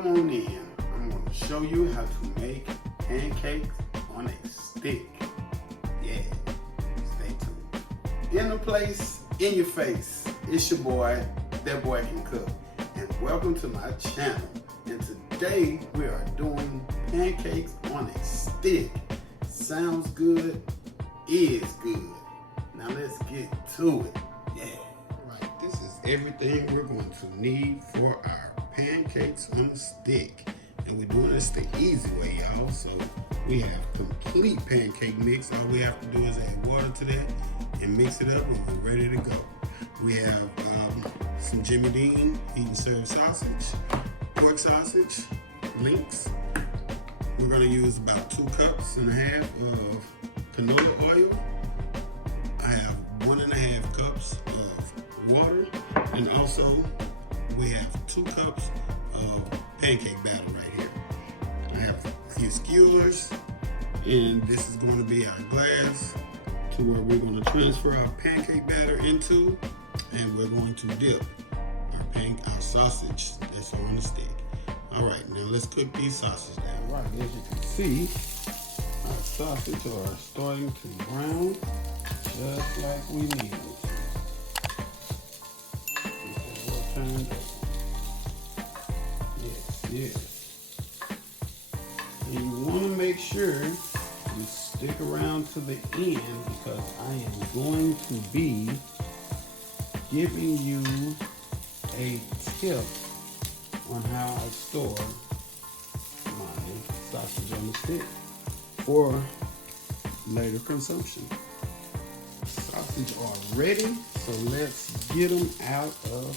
come on in. I'm going to show you how to make pancakes on a stick. Yeah, stay tuned. In the place, in your face, it's your boy, That Boy Can Cook. And welcome to my channel. And today we are doing pancakes on a stick. Sounds good, is good. Now let's get to it. Yeah. Right, this is everything we're going to need for our pancakes on a stick. And we're doing this the easy way, y'all. So we have complete pancake mix. All we have to do is add water to that and mix it up and we're ready to go. We have some Jimmy Dean eat and serve sausage, pork sausage, links. We're gonna use about 2.5 cups of canola oil. I have 1.5 cups of water, and also we have 2 cups of pancake batter right here. I have a few skewers, and this is going to be our glass to where we're going to transfer our pancake batter into, and we're going to dip our sausage that's on the stick. All right, now let's cook these sausages down. Right, as you can see, our sausage are starting to brown just like we need it. Yes. And you want to make sure you stick around to the end because I am going to be giving you a tip on how I store my sausage on the stick for later consumption. Sausage are ready, so let's get them out of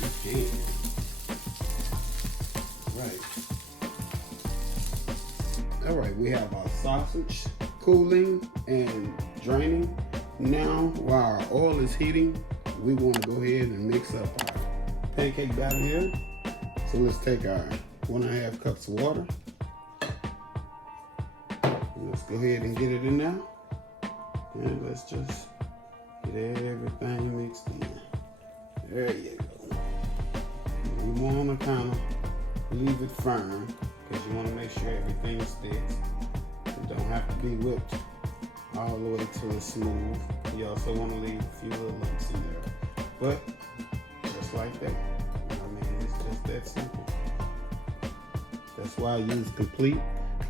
the pan. Right. All right, we have our sausage cooling and draining. Now, while our oil is heating, we want to go ahead and mix up our pancake batter here. So let's take our 1.5 cups of water. Let's go ahead and get it in now. And let's just get everything mixed in. There you go. You want to kind of leave it firm because you want to make sure everything sticks. It don't have to be whipped all the way till it's smooth. You also want to leave a few little lumps in there. But just like that. I mean, it's just that simple. That's why I use complete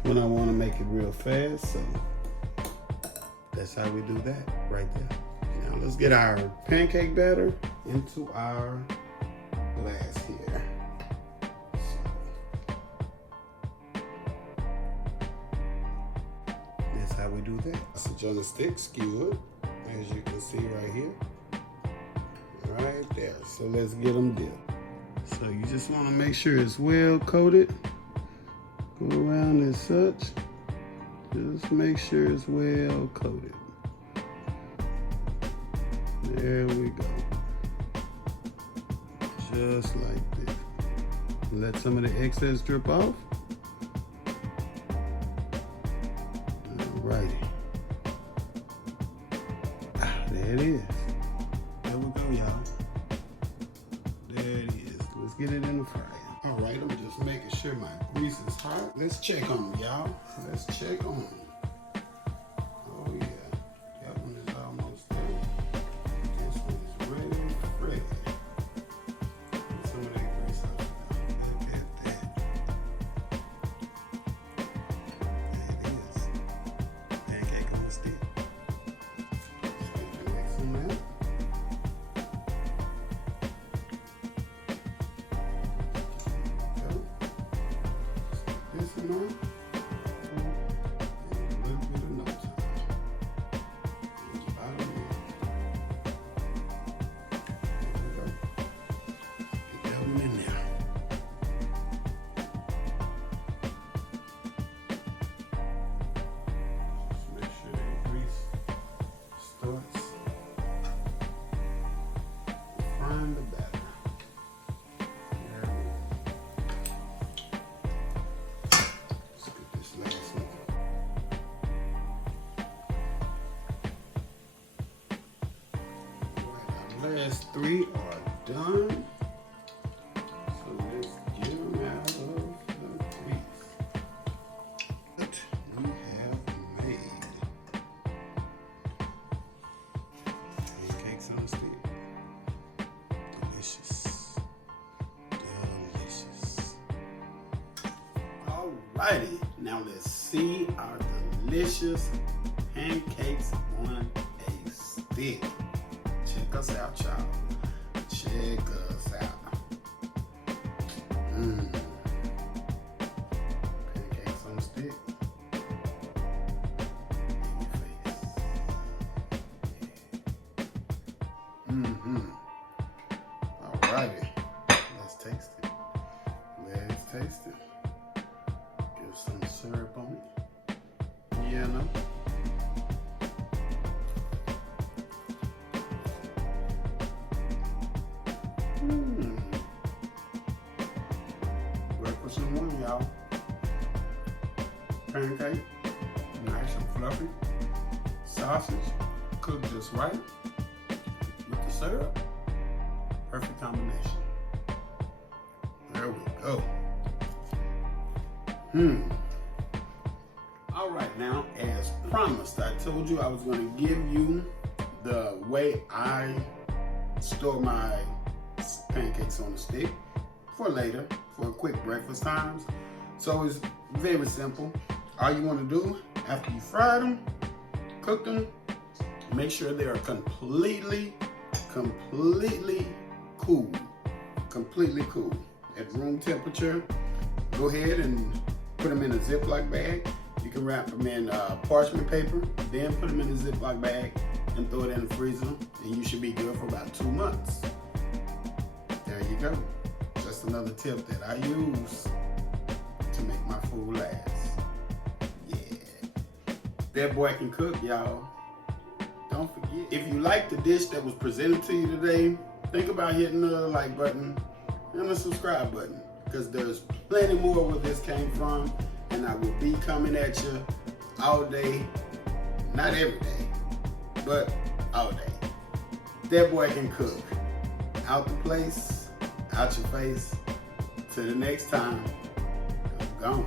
when I want to make it real fast. So that's how we do that right there. Now let's get our pancake batter into our glass here. That's how we do that. Sausage on the stick, skewered, as you can see right here. Right there. So let's get them dipped. So you just want to make sure it's well coated. Go around as such. Just make sure it's well coated. There we go. Just like this. Let some of the excess drip off. Alrighty. There it is. There we go, y'all. There it is. Let's get it in the fryer. All right, I'm just making sure my grease is hot. Let's check on them, y'all. Let's check on them. Oh yeah, that one is almost done. This one is ready. Get some of that grease out. Look at that. There it is. Pancake on the stick. Mix them out. This amount, and a little bit of nut. About a minute. There we go. Get that one in there. Just make sure that grease starts frying the batter. Last 3 are done. So let's get them Alrighty, now let's see our delicious pancakes on a stick. Check us out, y'all. Check us out. Pancakes on a stick. In your face. Alrighty, let's taste it. Let's taste it. Give some syrup on it. Yeah, no. Breakfast in one, y'all. Pancake, nice and fluffy. Sausage, cooked just right. With the syrup, perfect combination. There we go. All right, now, as promised, I told you I was going to give you the way I store my pancakes on a stick for later, for quick breakfast times. So it's very simple. All you want to do after you fry them, cook them, make sure they are completely cool. Completely cool. At room temperature, go ahead and put them in a Ziploc bag. You can wrap them in parchment paper, then put them in a Ziploc bag and throw it in the freezer, and you should be good for about 2 months. There you go. Just another tip that I use to make my food last. Yeah. That boy can cook, y'all. Don't forget, if you like the dish that was presented to you today, think about hitting the like button and the subscribe button, because there's plenty more where this came from, and I will be coming at you all day, not every day, but all day. That boy can cook. Out the place, out your face. Till the next time, I'm gone.